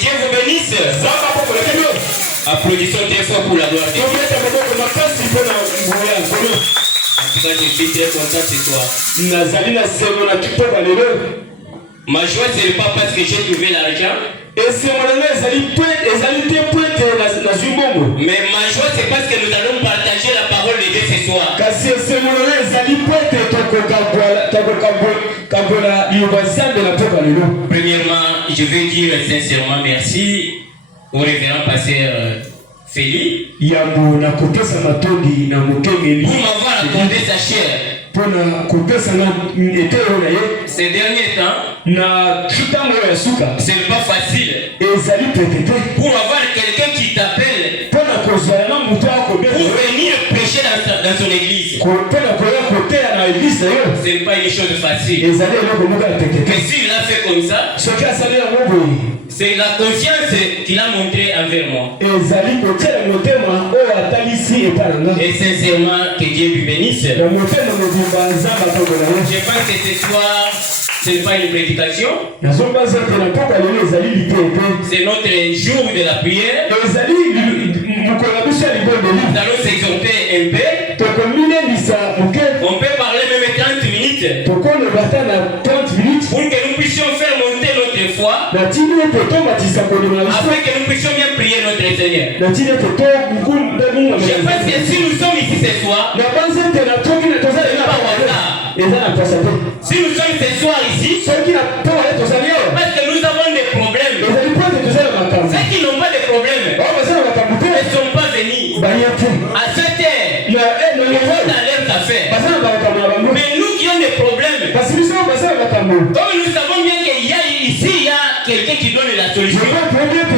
Dieu vous bénisse. Applaudissons très fort pour la gloire de Dieu. En tout cas, je suis très content ce soir. Ma joie, ce n'est pas parce que j'ai trouvé l'argent. Mais ma joie, c'est parce que nous allons partager la parole de Dieu ce soir. Premièrement, je veux dire sincèrement merci au révérend pasteur Félix pour m'avoir accordé sa chair. Ces derniers temps, c'est pas facile pour avoir quelqu'un qui t'appelle pour venir prêcher dans son église. C'est pas une chose facile. Mais s'il l'a fait comme ça, c'est la confiance qu'il a montré envers moi. Et sincèrement, que Dieu lui bénisse. Je pense que ce soir, ce n'est pas une prédication. C'est notre jour de la prière. Nous allons s'exhorter un peu. On peut parler même 30 minutes. Pour que nous puissions faire monter notre foi. Afin que nous puissions bien prier notre Seigneur. Je pense que si nous sommes ici ce soir, ce n'est pas hasard. Si nous sommes ce soir ici, parce que nous avons des problèmes. Ceux qui n'ont pas de problèmes ne sont pas venus. À cette heure, ils vont dans leurs affaires. Mais nous qui avons des problèmes, comme nous savons bien qu'il y a ici, il y a quelqu'un qui donne la solution à nos problèmes.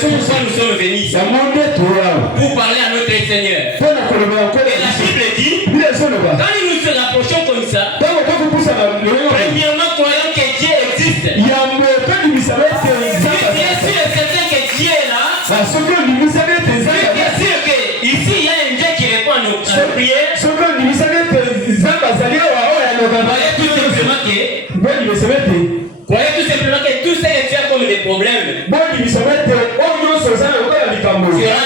C'est pourquoi nous sommes venus ici pour parler à notre Seigneur. Et la Bible dit, quand nous nous rapprochons comme ça, premièrement, croyons que Dieu existe. Si tu es sûr et certain que Dieu est là, si tu es sûr qu'ici il y a un Dieu qui répond à nos prières, croyez tout simplement que tout ce que tu as comme des problèmes sera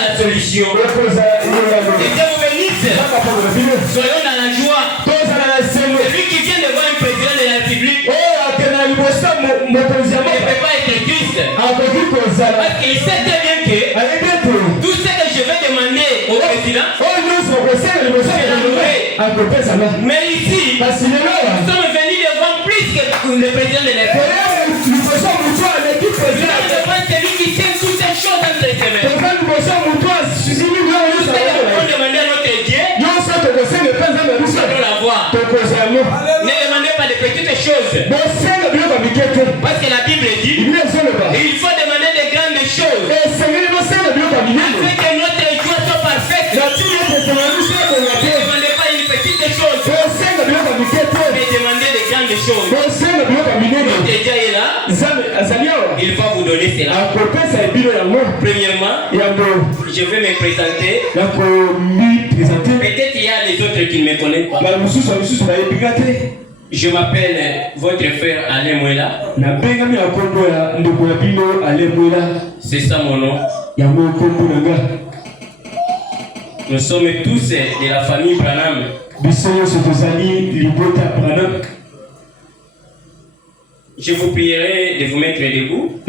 la solution. Et Dieu vous bénisse. Soyons dans la joie. Celui qui vient de voir un président de la République ne peut pas être triste. Parce qu'il sait très bien que tout ce que je vais demander au président, mais ici, nous sommes venus devant plus que le président de la République. C'est lui qui tient toutes ces choses entre ses mains. Nous devons demander à notre Dieu, nous allons la voir. Ne demandez pas de petites choses. Parce que la Bible dit, il faut demander de grandes choses. Afin que notre joie soit parfaite. Ne demandez pas une petite chose, mais demandez de grandes choses. Notre Dieu est là. Il va vous donner cela. Premièrement, je vais me présenter. Peut-être il y a les autres qui ne me connaissent pas. Je m'appelle votre frère Alain Mouela. C'est ça mon nom. Nous sommes tous de la famille Branham. Je vous prierai de vous mettre debout.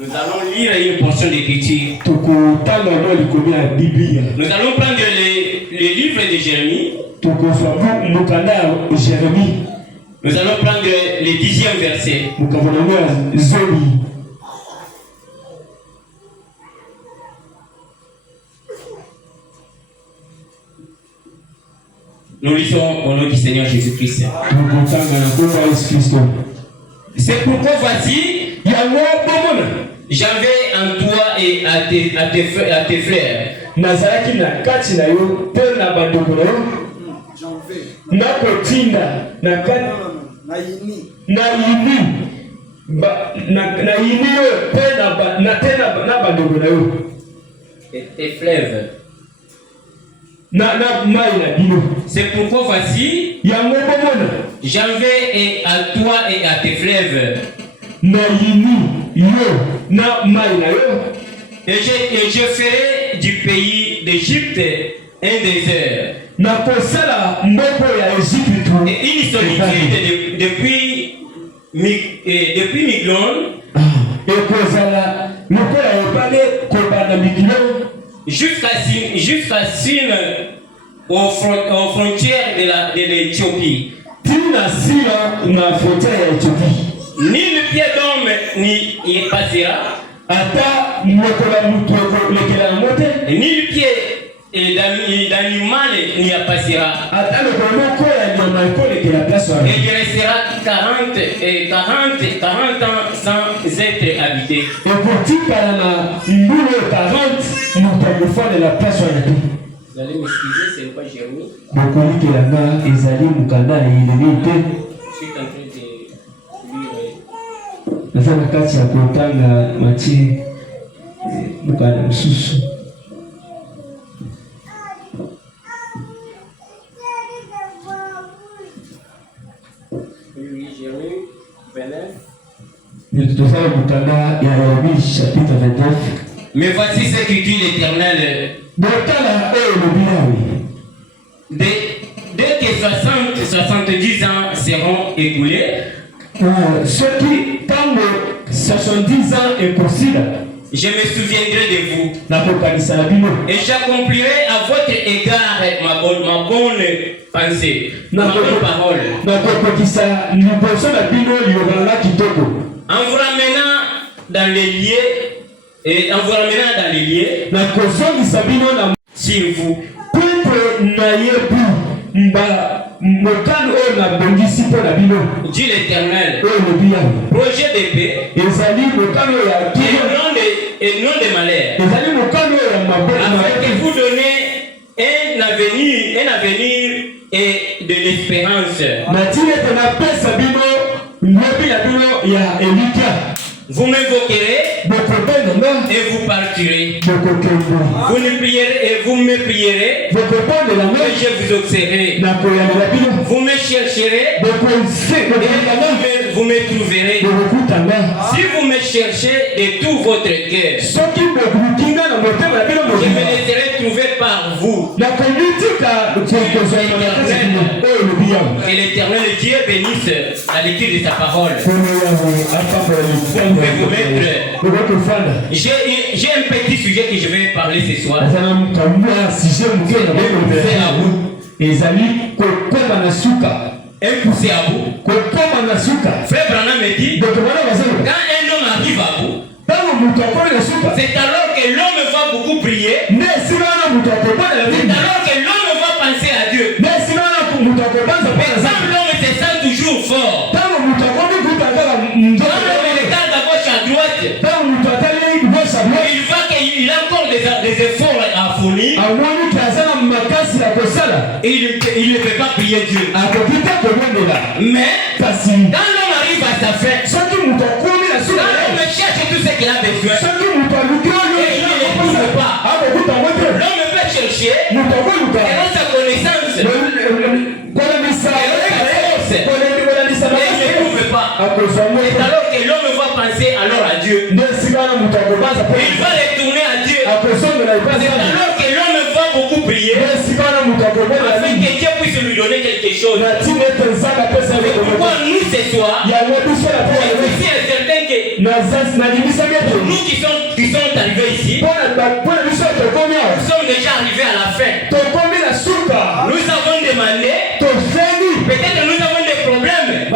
Nous allons lire une portion d'écriture. Nous allons prendre le livre de Jérémie. Nous allons prendre le 10e verset. Nous lisons au nom du Seigneur Jésus-Christ. C'est pourquoi voici, j'avais en toi et à tes frères. Et fleuves. C'est pourquoi voici, j'enverrai et à toi et à tes fleuves. Et je ferai du pays d'Égypte un désert. Et une solitude depuis Miglon jusqu'à Sin aux frontières de l'Éthiopie. Ni le pied d'homme n'y passera, ni le pied d'animal n'y passera. Et il restera 40 ans sans être habité. Vous allez m'excuser, c'est pas Jérémie. Je suis en train de Jérémie 29. Mais voici ce que dit l'Éternel. Dès que 70 ans seront écoulés, je me souviendrai de vous. Et j'accomplirai à votre égard ma bonne pensée, ma bonne parole. En vous ramenant dans les lieux, sur vous. Dit l'Éternel, projet de paix et non de malheur, afin que vous donnez un avenir et de l'espérance. Vous m'invoquerez et vous partirez. Vous me prierez et je vous observerai. Vous me chercherez et vous me trouverez. Si vous me cherchez de tout votre cœur, je me laisserai trouver par vous. Que l'Éternel Dieu bénisse la lecture de sa parole. J'ai un petit sujet que je vais parler ce soir. Un poussé à bout. Frère Branham me dit, quand un homme arrive à bout, c'est alors que l'homme va beaucoup prier. C'est alors que l'homme va penser à Dieu. Mais quand l'homme se sent toujours fort, quand l'homme regarde à gauche à droite, il voit qu'il a encore des efforts à fournir. Et il ne peut pas prier Dieu. Mais quand l'homme arrive à sa fin, quand l'homme cherche tout ce qu'il a besoin, et il ne le trouve pas. L'homme peut chercher selon sa connaissance, selon sa force, et il ne trouve pas. C'est alors que l'homme va penser alors à Dieu. Il va retourner à Dieu. C'est alors que l'homme va beaucoup prier afin que Dieu puisse lui donner quelque chose. C'est pourquoi nous ce soir, je suis certain que nous qui sommes arrivés ici, nous sommes déjà arrivés à la fin. Nous avons demandé, peut-être nous avons des problèmes, et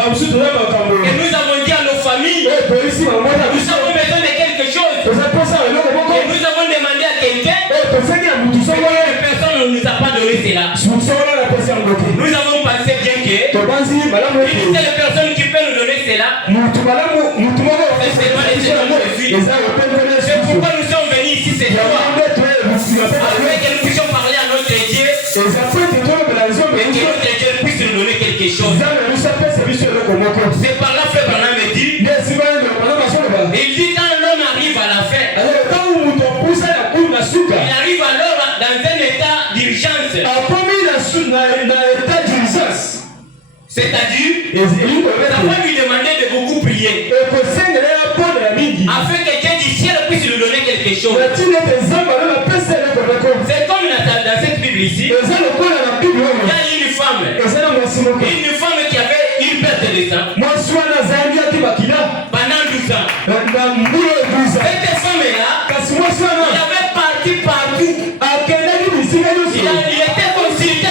nous avons dit à nos familles, nous avons besoin de quelque chose, et nous avons demandé à quelqu'un, mais personne ne nous a pas donné cela. Nous avons pensé bien que une seule personne qui peut nous donner cela, c'est pourquoi nous sommes venus ici ce soir, afin que nous puissions parler à notre Dieu, et que notre Dieu puisse nous donner quelque chose. C'est par là que Branham me dit, il dit quand l'homme arrive à la fin, il arrive alors dans un état d'urgence. C'est C'est-à-dire, ça va lui demander de beaucoup prier. Afin que Dieu du ciel puisse lui donner quelque chose. C'est comme dans cette Bible ici. Il y a une femme qui avait une perte de sang pendant 12 ans. Cette femme-là, il avait parti partout. Il était consulté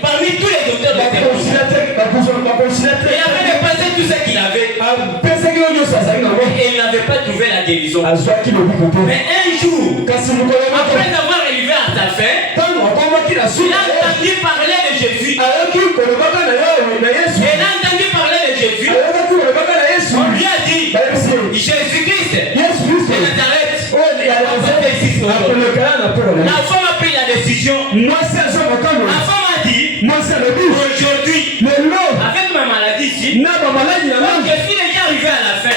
parmi tous les docteurs de cette ville. Il avait dépensé tout ce qu'il avait. Et il n'avait pas trouvé la guérison. Mais un jour, après avoir arrivé à sa fin, il a entendu parler de Jésus. Il a entendu parler de Jésus. On lui a dit, Jésus-Christ de Nazareth. La femme a pris la décision. La femme a dit, aujourd'hui, avec ma maladie ici, je suis déjà arrivé à la fin. Je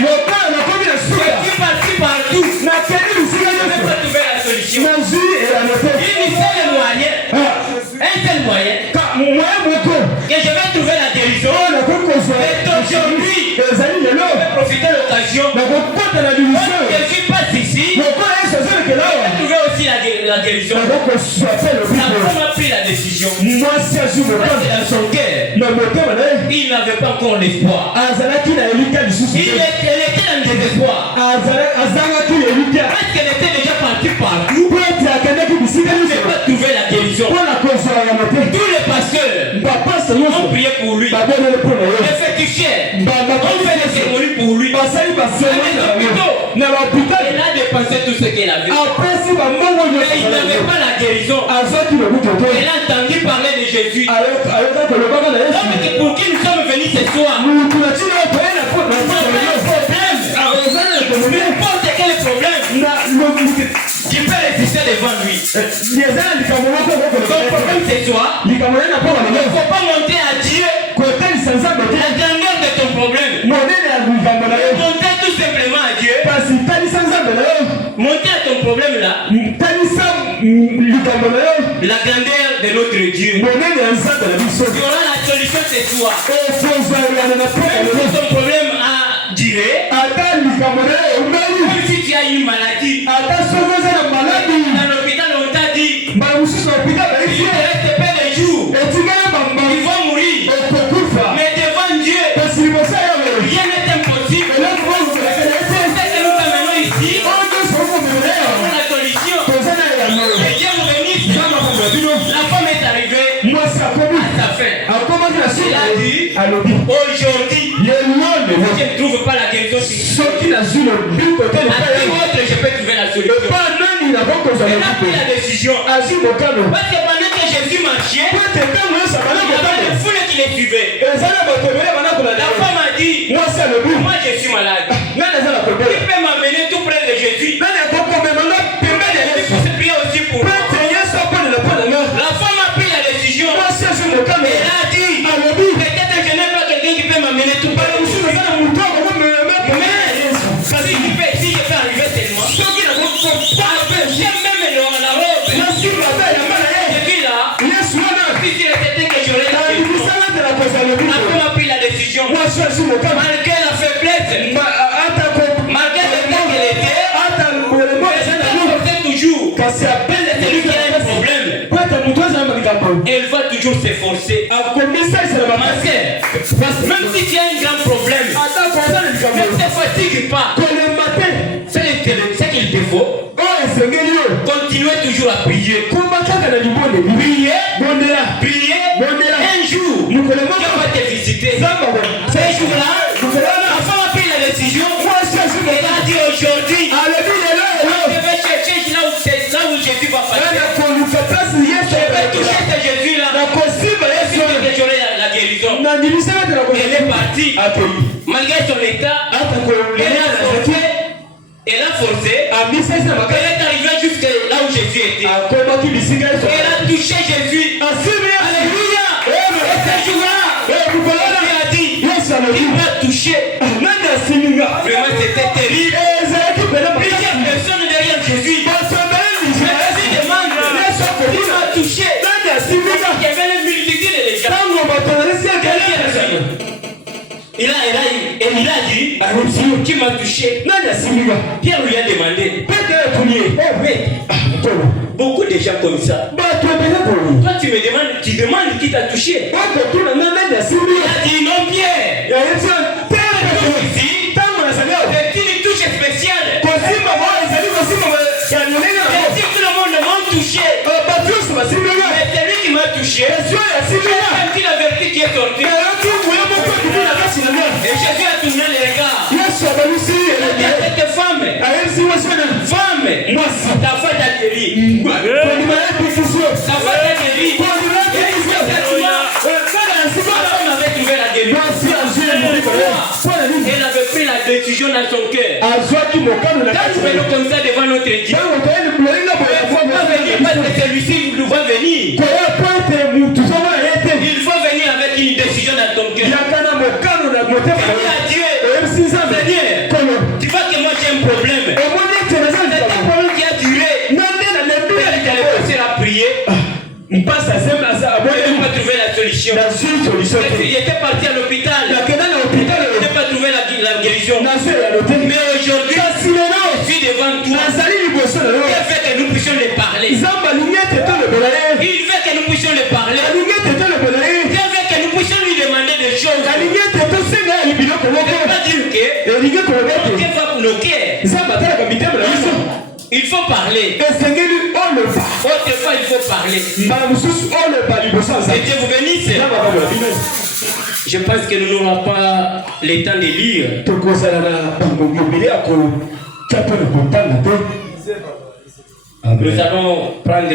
suis parti partout. Je n'ai pas trouvé la solution. Il me sait le moyen. Un tel moyen que je vais trouver la guérison. Et aujourd'hui, je vais profiter de l'occasion. Je suis passé ici. Je vais trouver aussi la guérison. La femme a pris la décision. C'est dans son cœur. Il n'avait pas encore l'espoir. Il était dans le désespoir. Parce qu'elle était déjà partie partout. Il n'avait pas trouvé la guérison. Tous les pasteurs ont prié pour lui. Les féticheurs ont fait des cérémonies pour lui. Il a dépensé tout ce qu'il avait. Mais il n'avait pas la guérison. Il a entendu parler de Jésus. Pour qui nous sommes venus ce soir? N'importe quel problème qui peut résister devant lui. Son problème c'est toi. Il ne faut pas monter à Dieu la grandeur de ton problème. Monter tout simplement à Dieu. Monter à ton problème là la grandeur de notre Dieu. Il y aura la solution ce soir. Même si ton problème a duré, même si tu as une maladie, dans l'hôpital on t'a dit il te reste peu de jours, il va mourir. Mais devant Dieu, rien n'est impossible. C'est ce que nous amenons ici pour la solution. Et Dieu nous bénisse. La femme est arrivée à sa fin. Il a dit aujourd'hui, je ne trouve pas la guérison. À qui autre je peux trouver la solution. Elle a pris la décision. Parce que pendant que Jésus marchait, il y avait une foule qui les suivait. La femme a dit, moi je suis malade. Qui peut m'amener tout près de Jésus? Il faut se prier aussi pour moi. La femme a pris la décision. Elle a dit, peut-être que je n'ai pas quelqu'un qui peut m'amener tout près de Jésus. Si je peux arriver tellement, j'aime même la robe. Je vis là, si c'était que j'aurais la guérison. La femme a pris la décision. Malgré la faiblesse, malgré le temps qu'elle était, elle s'efforçait toujours. C'est lui qui a un problème. Elle va toujours s'efforcer. Même si tu as un grand problème, ne te fatigue pas. C'est qu'il te faut. Continuez toujours à prier. Prier. Un jour, Dieu va te visiter. Ce jour-là, la femme a pris la décision. Elle a dit aujourd'hui, je vais chercher là où Jésus va passer. Je vais toucher ce Jésus-là. Que j'aurai la guérison. Elle est partie. Malgré son état, elle a forcé. Elle est arrivée jusqu'à là où Jésus était. Elle a touché Jésus. Alléluia. Et ce jour-là, Jésus a dit, il m'a touché. Vraiment, c'était terrible. Plusieurs personnes derrière Jésus. Jésus demande, il m'a touché. Il y avait une multitude de gens. il a dit, qui m'a touché. Pierre lui a demandé. Beaucoup de gens comme ça. Toi tu demandes qui t'a touché. Il a dit non Pierre. C'est une touche spéciale. Tout le monde m'a touché. Mais c'est lui qui m'a touché. C'est la vérité qui est sortie. Et Jésus a tourné les regards. Il a dit à cette femme, ta foi t'a guéri. Ta foi t'a guéri. La femme avait trouvé la guérison. Elle avait pris la décision dans son cœur. Quand tu fais comme ça devant notre Dieu, il ne faut pas venir parce que celui-ci va venir. Il faut venir avec une décision dans ton cœur. Venir à Dieu. Seigneur, tu vois que moi j'ai un problème. C'est un problème qui a duré. Il allait passer à prier. Il n'a pas trouvé la solution. Il était parti à l'hôpital. Il n'a pas trouvé la guérison. Mais aujourd'hui, je suis devant toi. Il fait que nous puissions les parler. Il fait que nous puissions les parler. Il fait que nous puissions lui demander des choses. Il ne peut pas dire que Dieu va bloquer. Il faut parler. Autrefois, il faut parler. Et Dieu vous bénisse. Je pense que nous n'aurons pas le temps de lire. Nous allons prendre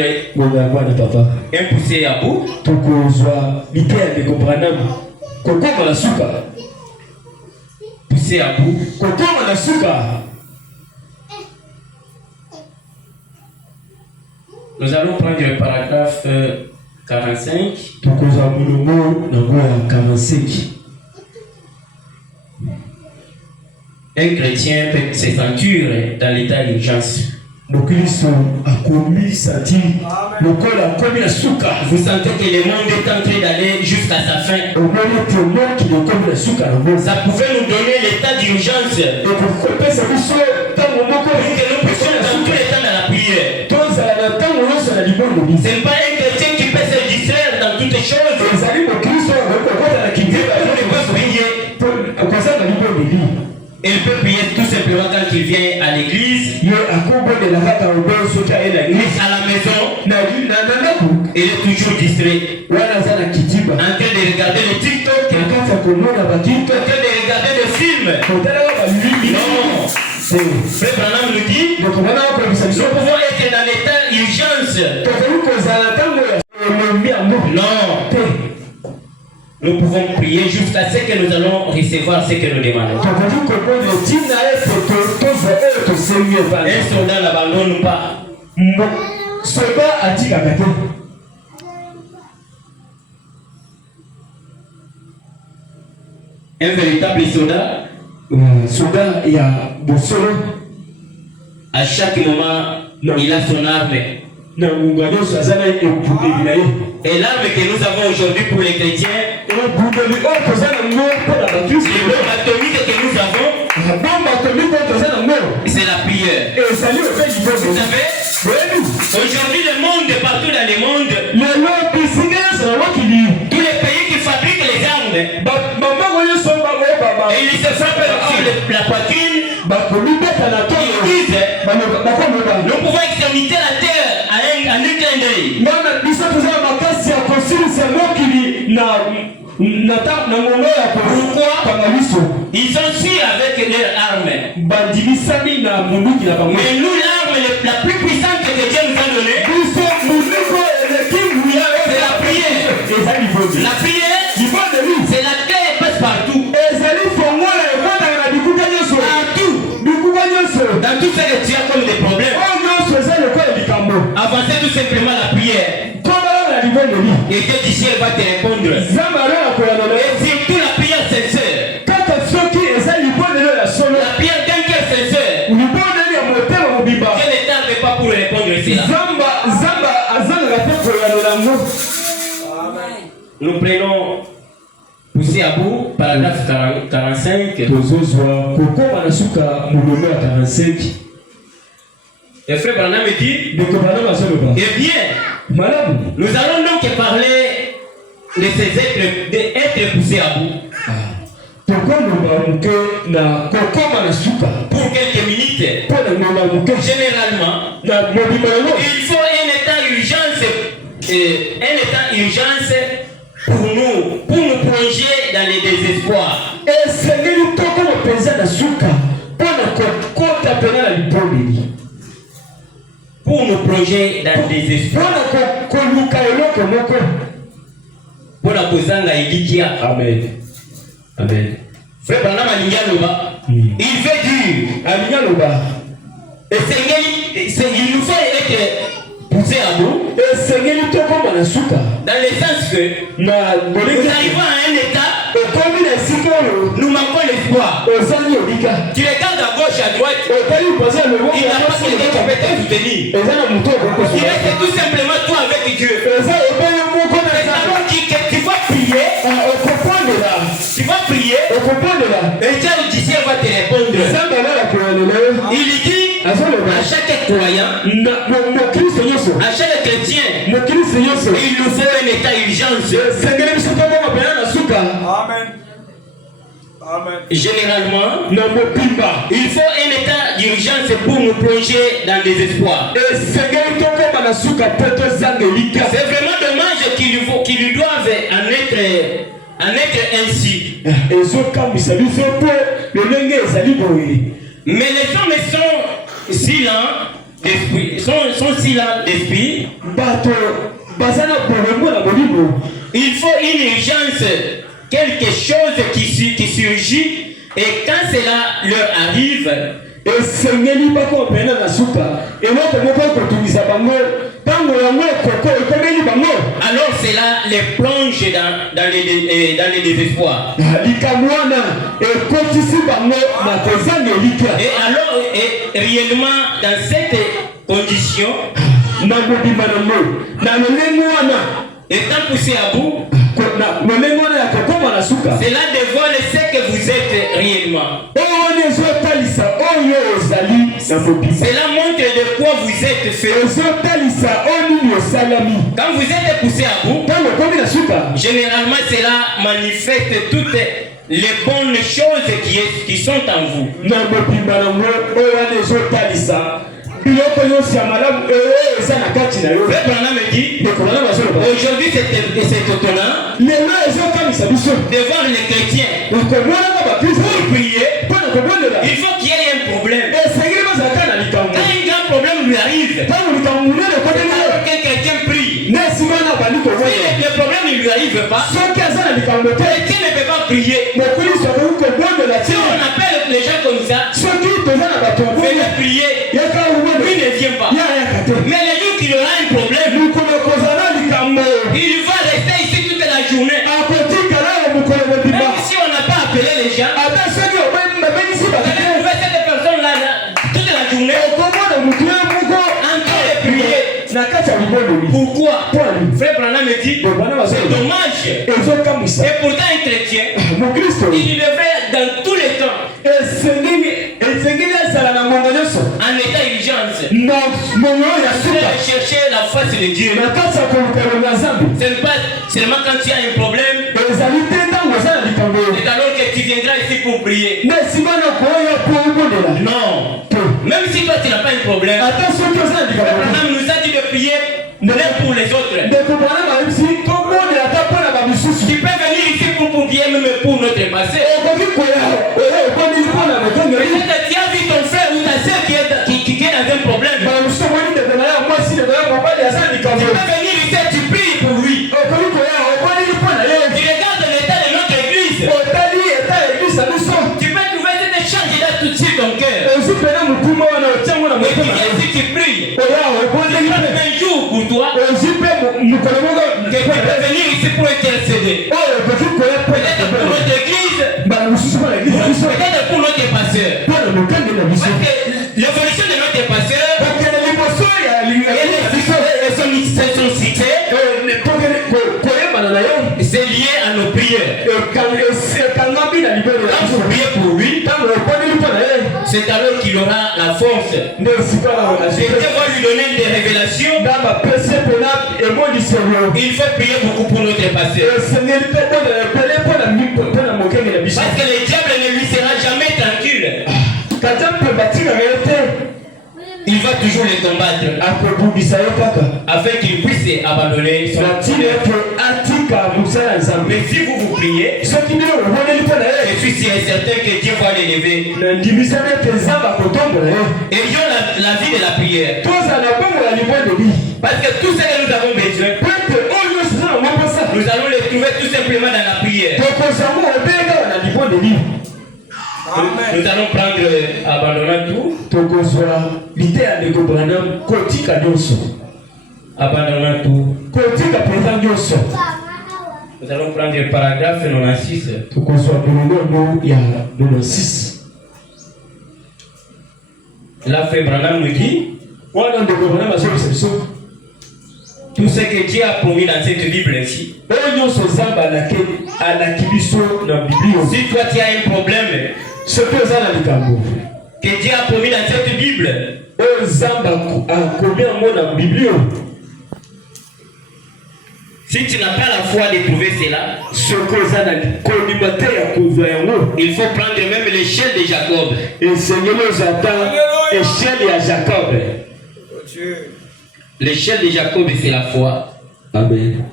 un poussé à bout. Poussé à bout. Nous allons prendre le paragraphe 45. Un chrétien peut se sentir dans l'état d'urgence. Vous sentez que le monde est en train d'aller jusqu'à sa fin. Ça pouvait nous donner l'état d'urgence. Que nous puissions dans tous les temps dans la prière. Ce n'est pas un chrétien qui peut se distraire dans toutes les choses. Il peut prier tout simplement quand il vient à l'église. Mais à la maison, il est toujours distrait. En train de regarder le TikTok. En train de regarder des films. Non. Frère Branham nous dit, nous pouvons être dans l'état d'urgence. Non. Nous pouvons prier jusqu'à ce que nous allons recevoir ce que nous demandons. Un soldat n'abandonne pas. Un véritable soldat, il y a à chaque moment, il a son arme. Et l'arme que nous avons aujourd'hui pour les chrétiens, les bombes atomiques que nous avons, c'est la prière. Vous savez, aujourd'hui le monde, partout dans le monde, tous les pays qui fabriquent les armes, et ils se frappent sur la poitrine, ils disent, nous pouvons exterminer la terre en un clin d'œil. Pourquoi? Ils sont sûrs avec leurs armes. Mais nous, l'arme la plus puissante que Dieu nous a donnée, c'est la prière. La prière, c'est la clé, elle passe partout. Dans tout ce que tu as comme des problèmes, avancez tout simplement la prière. Et Dieu du ciel va te répondre. Et surtout la prière sincère. La prière d'un cœur sincère. Dieu ne tarde pas pour répondre cela. Nous prenons poussé à bout. paragraphe 45. Tozozwa kokoma na suka mulome ya 45. Et frère Branham dit, eh bien, nous allons donc parler de ces êtres, d'être poussés à bout. Pour quelques minutes. Généralement, il faut un état urgence pour nous plonger dans les désespoirs. Pour nous plonger dans des espoirs. Pour la posanga ilikia. Amen. Amen. Frère Branham Alingaloba, il veut dire Alingaloba. Et il nous faut être poussés à bout. Dans le sens que nous arrivons à un état, nous manquons l'espoir. Tu regardes à gauche, à droite, il n'y a pas quelqu'un qui peut te soutenir. Il reste tout simplement toi avec Dieu. Tu vas prier. Tu vas prier. Et Dieu le Dieu va te répondre. Il dit à chaque croyant, à chaque chrétien, il nous faut un état d'urgence. Amen. Amen. Généralement, il faut un état d'urgence pour nous plonger dans des espoirs. C'est vraiment dommage qu'ils doivent en être ainsi. Mais les hommes sont si lents d'esprit, il faut une urgence, quelque chose qui surgit, et quand cela leur arrive, alors cela les plonge dans les désespoirs. Et alors, réellement, dans cette condition, étant poussé à bout, cela dévoile ce que vous êtes réellement. Cela montre de quoi vous êtes fait. Quand vous êtes poussé à bout, généralement cela manifeste toutes les bonnes choses qui sont en vous. Aujourd'hui c'est étonnant de voir les chrétiens pour prier. Il faut qu'il y ait un problème. Quand un grand problème lui arrive, alors qu'un chrétien prie, si le problème ne lui arrive pas, le chrétien ne peut pas prier. Si on appelle les gens comme ça, venez prier, lui ne vient pas. Mais le jour qu'il aura un problème, il va rester ici toute la journée. Même si on n'a pas appelé les gens, vous allez trouver cette personne-là toute la journée en train de prier. Pourquoi? Frère Branham me dit, c'est dommage. Et pourtant un chrétien, il devrait dans tous les temps, en état d'urgence, chercher la face de Dieu. Ce n'est pas seulement quand tu as un problème, c'est alors que tu viendras ici pour prier. Non. Même si toi tu n'as pas un problème, Abraham nous a dit de prier l'un pour les autres. Tu peux venir ici pour prier même pour notre passé. Peut-être tu as vu ton frère ou ta soeur qui est dans un problème. Tu peux venir ici et tu pries pour lui. Tu regardes l'état de notre église. Tu peux trouver cette charge là tout de suite ton cœur. Et tu viens ici, tu pries. Un jour pour toi, que tu peux venir ici pour intercéder. Peut-être pour notre église, peut-être pour notre pasteur. Parce que l'évolution de notre pasteur et son succès, c'est lié à nos prières. prière. Quand vous priez pour lui, c'est alors qu'il aura la force. Et Dieu va lui donner des révélations. Il faut prier beaucoup pour notre passé. Parce que le diable ne lui sera jamais tranquille. Il va toujours les combattre afin qu'il puisse abandonner son mais si vous vous priez, je suis sûr et certain que Dieu va l'élever. Ayons la vie de la prière. Parce que tout ce que nous avons besoin, nous allons les trouver tout simplement dans la prière. Nous allons prendre abandonnant tout. Abandonnant tout. Nous allons prendre le paragraphe 96. Là, Frère Branham nous dit tout ce que Dieu a promis dans cette Bible-ci. Si toi tu as un problème, que Dieu a promis dans cette Bible, si tu n'as pas la foi de trouver cela, il faut prendre même l'échelle de Jacob. L'échelle de Jacob, c'est la foi. Amen.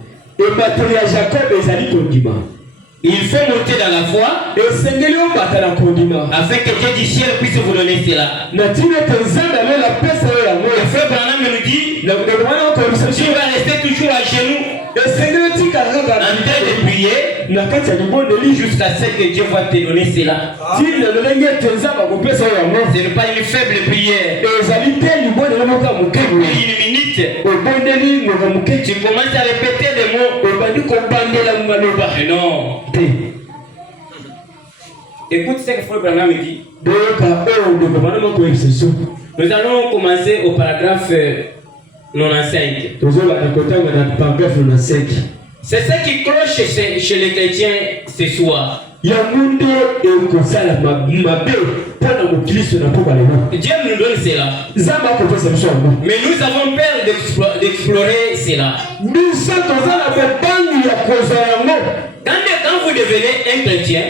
Il faut monter dans la foi afin que Dieu du ciel puisse vous donner cela. Le frère Branham nous dit tu vas rester toujours à genoux en train de prier jusqu'à ce que Dieu va te donner cela. Ce n'est pas une faible prière. Une minute, tu commences à répéter des mots. Non. Écoute ce que Frère Branham dit. Nous allons commencer au paragraphe 95. C'est ce qui cloche chez les chrétiens ce soir. Dieu nous donne cela. Mais nous avons peur d'explorer cela. Quand vous devenez un chrétien,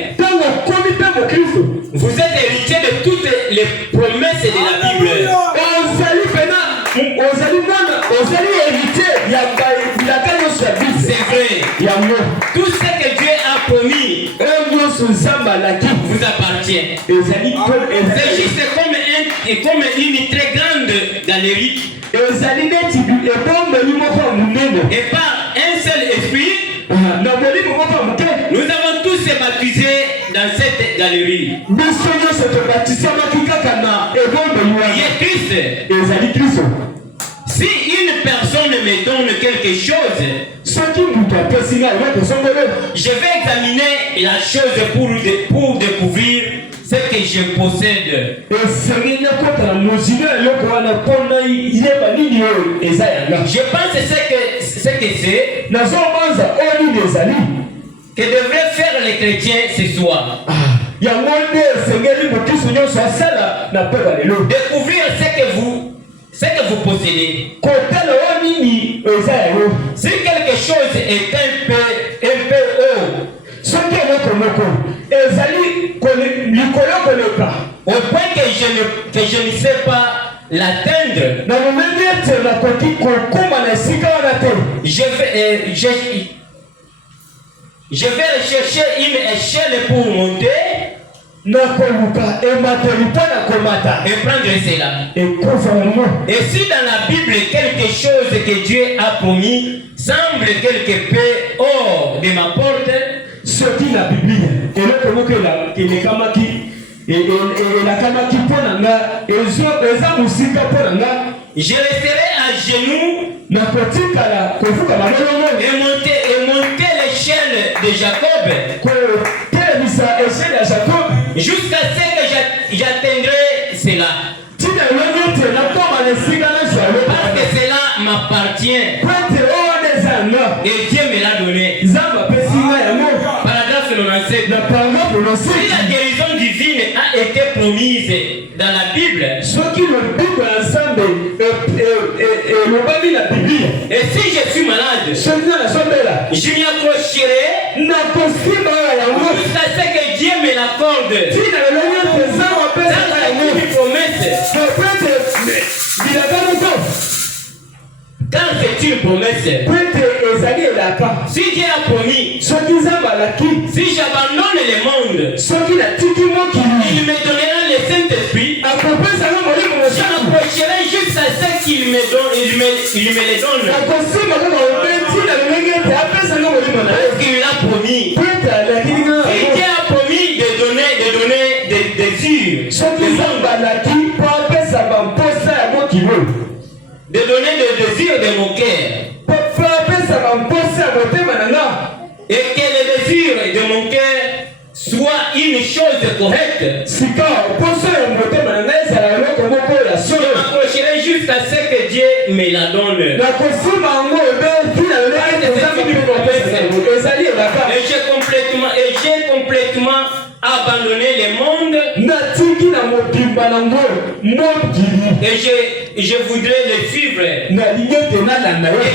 vous êtes héritier de toutes les promesses de la Bible. C'est vrai. Tout ce que Dieu a promis vous appartient. C'est juste comme une très grande galerie. Et par un seul esprit, nous avons tous été baptisés dans cette galerie. Il est Christ. Si une personne me donne quelque chose, je vais examiner la chose pour découvrir ce que je possède. Je pense ce que c'est que devraient faire les chrétiens ce soir. Découvrir ce que vous possédez. Si quelque chose est un peu haut, au point que je ne sais pas l'atteindre, je vais rechercher une échelle pour monter et prendre cela. Et si dans la Bible quelque chose que Dieu a promis semble quelque peu hors de ma porte, je resterai à genoux et monter l'échelle de Jacob jusqu'à ce que j'atteindrai cela. Parce que cela m'appartient et Dieu me l'a donné. Par Si la guérison divine a été promise dans la Bible, et si je suis malade, je m'y accrocherai jusqu'à ce que Dieu me l'accorde. Quand c'est une promesse, si Dieu a promis, si j'abandonne le monde, il me donnera le Saint-Esprit, je m'approcherai jusqu'à ce qu'il me donne, il me le donne. Parce qu'il a promis. Si Dieu a promis de donner des désirs, de donner des désirs de mon cœur, et que les désirs de mon cœur soient une chose correcte, je m'approcherai jusqu'à ce que Dieu me la donne. Et j'ai complètement abandonné le monde. Et je voudrais le suivre. Et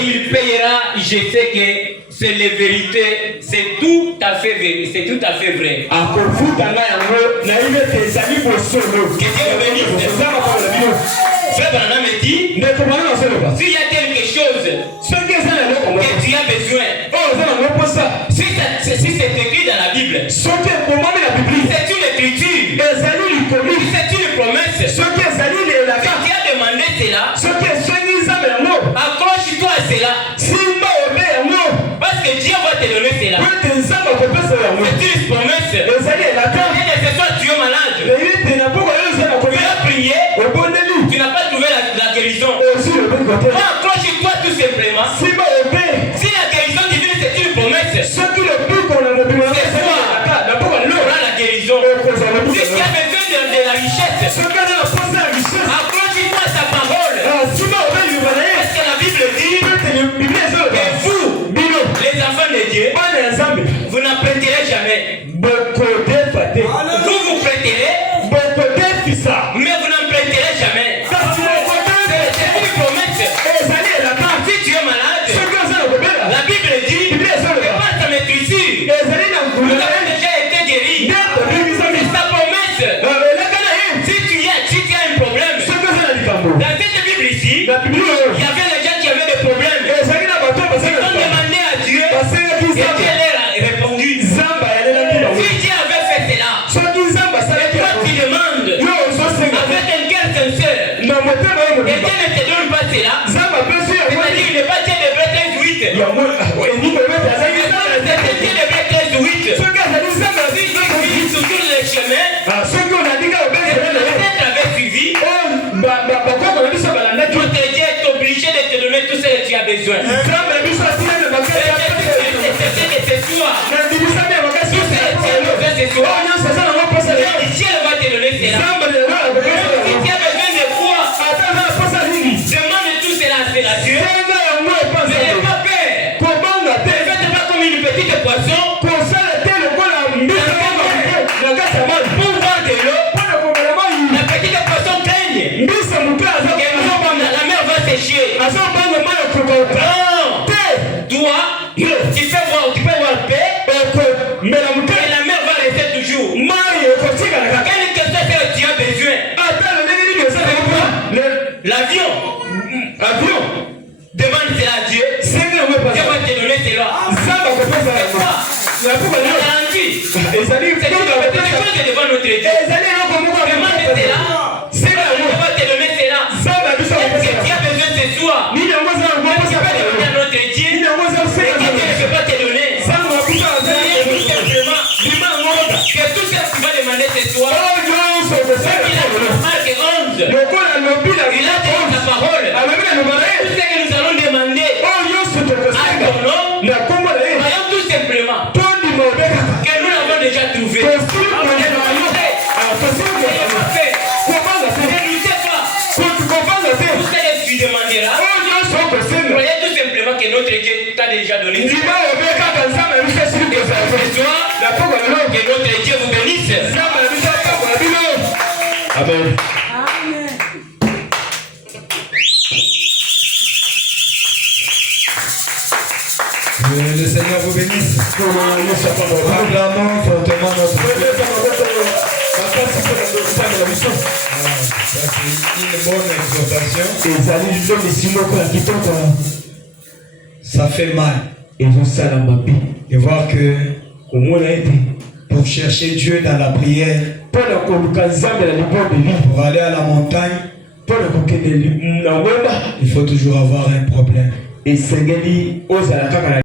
il payera. Je sais que c'est la vérité. C'est tout à fait vrai. C'est tout à fait vrai. Que Dieu bénisse. Frère Branham me dit, s'il y a quelque chose que tu as besoin, si c'est écrit dans la Bible, c'est une écriture, c'est une promesse. Si tu as demandé cela, accroche-toi à cela, parce que Dieu va te donner cela. C'est une promesse. Et que ce soit tu es malade, tu as prié, tu n'as pas trouvé la guérison. Accroche-toi tout simplement. Si la guérison divine c'est une promesse, c'est toi qui aura la guérison. Si tu as besoin de la richesse, accroche-toi à sa parole. Parce que la Bible dit que vous, les enfants de Dieu, vous n'apprêterez jamais. Vous vous prêterez, mais vous n'emprunterez jamais. C'est une promesse. Si tu es malade, la Bible dit que par ta maîtrise, vous avez déjà été guéri. C'est sa promesse. Si tu as un problème, dans cette Bible ici, il y avait les gens qui avaient des problèmes. Ils ont demandé à Dieu et Dieu leur a répondu. Si Dieu avait fait cela, et toi tu demandes avec un cœur sincère, et Dieu ne te donne pas cela, c'est-à-dire il n'est pas Dieu de Hébreux 13:8. C'est Dieu de Hébreux 13:8. Si tu suis toujours le chemin, peut-être avait suivi, notre Dieu est obligé de te donner tout ce que tu as besoin. C'est toi. Tout ce que tu as besoin, c'est toi. Dieu va te donner cela. Si tu as besoin de foi, demande tout cela à Dieu. N'aie pas peur. Ne faites pas comme une petite poisson. Pour voir de l'eau, la petite poisson craigne. La mer va sécher. Non. Toi, tu peux voir paix, mais la mer va rester toujours. Quelle question que tu as besoin? L'avion. Demande cela à Dieu. Dieu va te donner cela. C'est quoi? La garantie. C'est une chose devant notre Dieu. Demande cela. Dieu va te donner cela. Qu'est-ce que tu as besoin ce soir? Tu peux demander à notre Dieu. Et Dieu ne peut pas te donner. Que tout ce que tu vas demander ce soir, il a dit Marc 11, il a dit sa parole. Tout ce que nous allons demander à ton nom, voyons tout simplement que nous l'avons déjà trouvé. Ne doutez pas. Tout ce que tu demanderas, voyez tout simplement que notre Dieu t'a déjà donné. Que notre Dieu vous bénisse. Amen. Le Seigneur vous bénisse. Acclamons fortement notre Dieu. Ça c'est une bonne exhortation. Ça fait mal de voir que pour chercher Dieu dans la prière, pour aller à la montagne, il faut toujours avoir un problème.